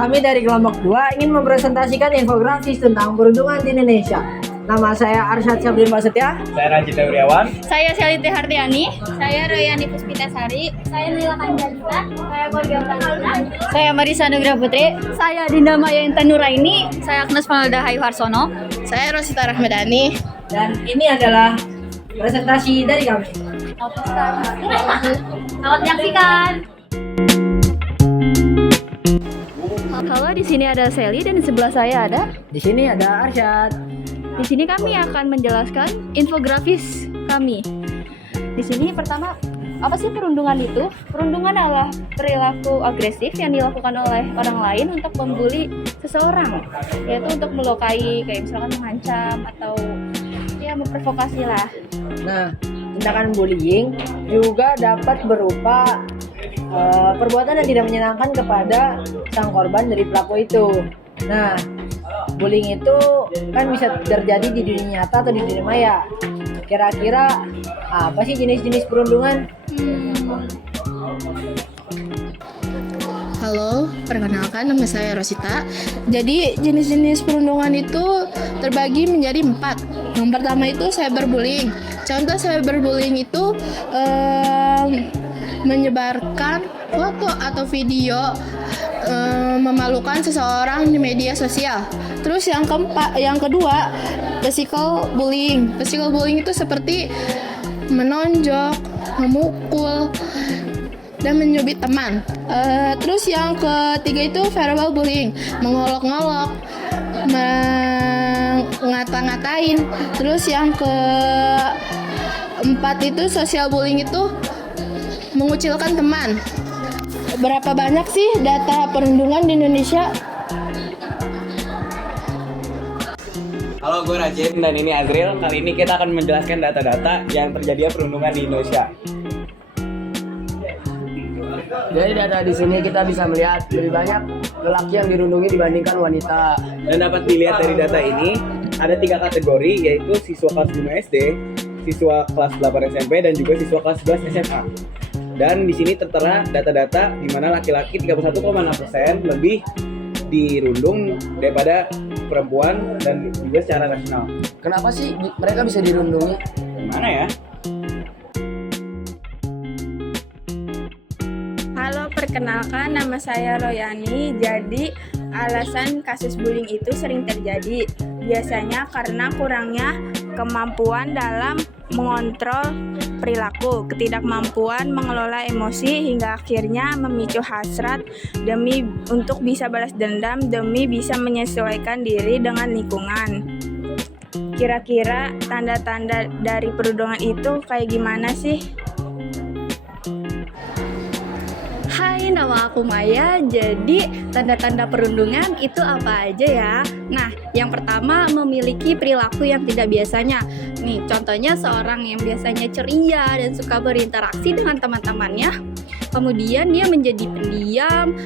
Kami dari kelompok 2 ingin mempresentasikan infografis tentang perundungan di Indonesia. Nama saya Arsyad Syabrin Prasetya. Saya Ranjit Deuriawan. Saya Seliti Hardiani. Saya Royani Puspitasari. Saya Nila Kanjalita. Saya Gorgia Pranita. Saya Marisa Nugraha Putri. Saya Dinda Maya Intan Nuraini. Saya Agnes Fanalda Hayu Harsono. Saya Rosita Rahmadani. Dan ini adalah presentasi dari kami. Selamat menyaksikan. Halo, di sini ada Sally dan di sebelah saya ada. Di sini ada Arsyad. Di sini kami akan menjelaskan infografis kami. Di sini pertama, apa sih perundungan itu? Perundungan adalah perilaku agresif yang dilakukan oleh orang lain untuk membuli seseorang, yaitu untuk melukai, kayak misalkan mengancam atau ya memprovokasi lah. Nah, tindakan bullying juga dapat berupa perbuatan yang tidak menyenangkan kepada sang korban dari pelaku itu. Nah, bullying itu kan bisa terjadi di dunia nyata atau di dunia maya. Kira-kira apa sih jenis-jenis perundungan? Halo, perkenalkan nama saya Rosita. Jadi jenis-jenis perundungan itu terbagi menjadi 4. Yang pertama itu cyberbullying. Contoh cyberbullying itu menyebarkan foto atau video memalukan seseorang di media sosial. Terus yang kedua, physical bullying. Physical bullying itu seperti menonjok, memukul, dan menyubit teman. Terus yang ketiga itu verbal bullying, mengolok-ngolok, ngata-ngatain. Terus yang keempat itu social bullying, itu mengucilkan teman. Berapa banyak sih data perundungan di Indonesia? Halo, gue Rajin dan ini Azril. Kali ini kita akan menjelaskan data-data yang terjadi perundungan di Indonesia. Dari data di sini kita bisa melihat lebih banyak lelaki yang dirundungi dibandingkan wanita. Dan dapat dilihat dari data ini, ada 3 kategori, yaitu siswa kelas 5 SD, siswa kelas 8 SMP, dan juga siswa kelas 11 SMA. Dan di sini tertera data-data di mana laki-laki 31,6% lebih dirundung daripada perempuan dan juga secara nasional. Kenapa sih mereka bisa dirundungi? Gimana ya? Halo, perkenalkan nama saya Royani. Jadi, alasan kasus bullying itu sering terjadi biasanya karena kurangnya kemampuan dalam mengontrol perilaku, ketidakmampuan mengelola emosi hingga akhirnya memicu hasrat demi untuk bisa balas dendam demi bisa menyesuaikan diri dengan lingkungan. Kira-kira tanda-tanda dari perundungan itu kayak gimana sih? Hai, nama aku Maya. Jadi, tanda-tanda perundungan itu apa aja ya? Nah, yang pertama, memiliki perilaku yang tidak biasanya. Nih, contohnya seorang yang biasanya ceria dan suka berinteraksi dengan teman-temannya. Kemudian dia menjadi pendiam,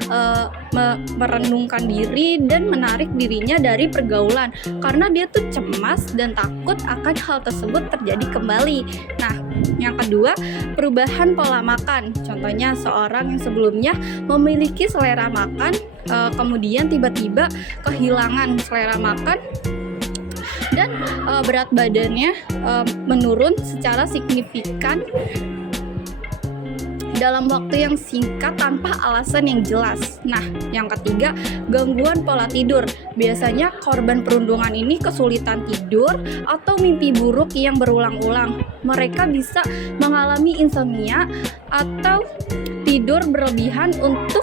merenungkan diri dan menarik dirinya dari pergaulan karena dia tuh cemas dan takut akan hal tersebut terjadi kembali. Nah, yang kedua, perubahan pola makan. Contohnya seorang yang sebelumnya memiliki selera makan, kemudian tiba-tiba kehilangan selera makan dan berat badannya menurun secara signifikan dalam waktu yang singkat tanpa alasan yang jelas. Nah, yang ketiga, gangguan pola tidur. Biasanya korban perundungan ini kesulitan tidur atau mimpi buruk yang berulang-ulang. Mereka bisa mengalami insomnia atau tidur berlebihan untuk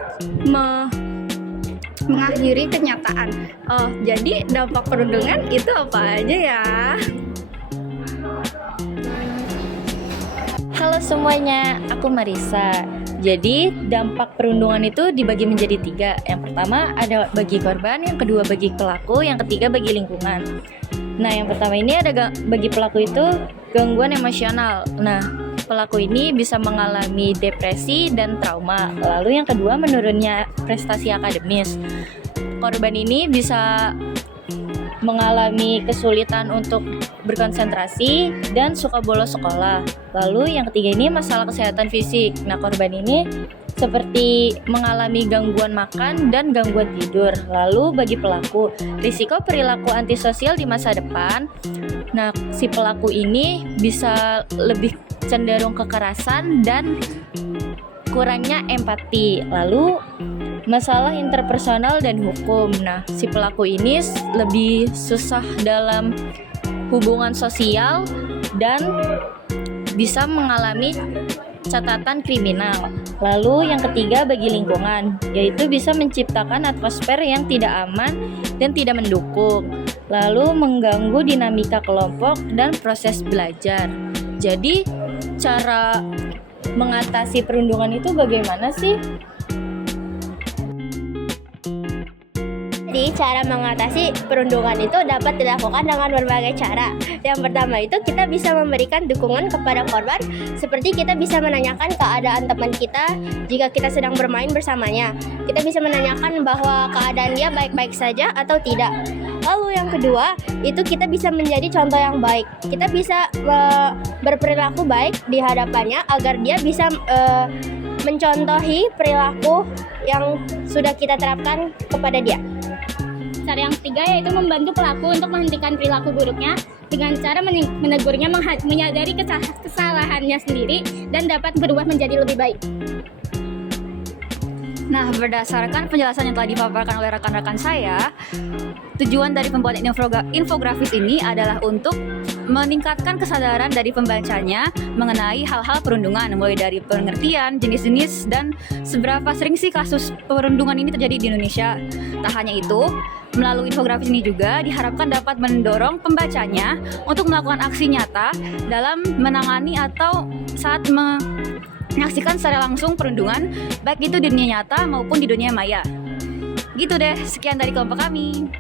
mengakhiri kenyataan. Jadi dampak perundungan itu apa aja ya? Halo semuanya, aku Marisa. Jadi dampak perundungan itu dibagi menjadi 3. Yang pertama ada bagi korban, yang kedua bagi pelaku, yang ketiga bagi lingkungan. Nah, yang pertama ini ada bagi pelaku itu gangguan emosional. Nah, pelaku ini bisa mengalami depresi dan trauma. Lalu yang kedua, menurunnya prestasi akademis. Korban ini bisa mengalami kesulitan untuk berkonsentrasi dan suka bolos sekolah. Lalu yang ketiga ini masalah kesehatan fisik. Nah, korban ini seperti mengalami gangguan makan dan gangguan tidur. Lalu bagi pelaku, risiko perilaku antisosial di masa depan. Nah, si pelaku ini bisa lebih cenderung kekerasan dan kurangnya empati. Lalu masalah interpersonal dan hukum. Nah, si pelaku ini lebih susah dalam hubungan sosial dan bisa mengalami catatan kriminal. Lalu yang ketiga bagi lingkungan, yaitu bisa menciptakan atmosfer yang tidak aman dan tidak mendukung. Lalu mengganggu dinamika kelompok dan proses belajar. Jadi cara mengatasi perundungan itu bagaimana sih? Jadi cara mengatasi perundungan itu dapat dilakukan dengan berbagai cara. Yang pertama itu kita bisa memberikan dukungan kepada korban, seperti kita bisa menanyakan keadaan teman kita jika kita sedang bermain bersamanya. Kita bisa menanyakan bahwa keadaan dia baik-baik saja atau tidak. Lalu yang kedua, itu kita bisa menjadi contoh yang baik. Kita bisa berperilaku baik di hadapannya agar dia bisa mencontohi perilaku yang sudah kita terapkan kepada dia. Cara yang ketiga yaitu membantu pelaku untuk menghentikan perilaku buruknya dengan cara menegurnya, menyadari kesalahannya sendiri dan dapat berubah menjadi lebih baik. Nah, berdasarkan penjelasan yang telah dipaparkan oleh rekan-rekan saya, tujuan dari pembuatan infografis ini adalah untuk meningkatkan kesadaran dari pembacanya mengenai hal-hal perundungan, mulai dari pengertian, jenis-jenis, dan seberapa sering sih kasus perundungan ini terjadi di Indonesia. Tak hanya itu, melalui infografis ini juga diharapkan dapat mendorong pembacanya untuk melakukan aksi nyata dalam menangani atau saat menyaksikan secara langsung perundungan, baik itu di dunia nyata maupun di dunia maya. Gitu deh, sekian dari kelompok kami.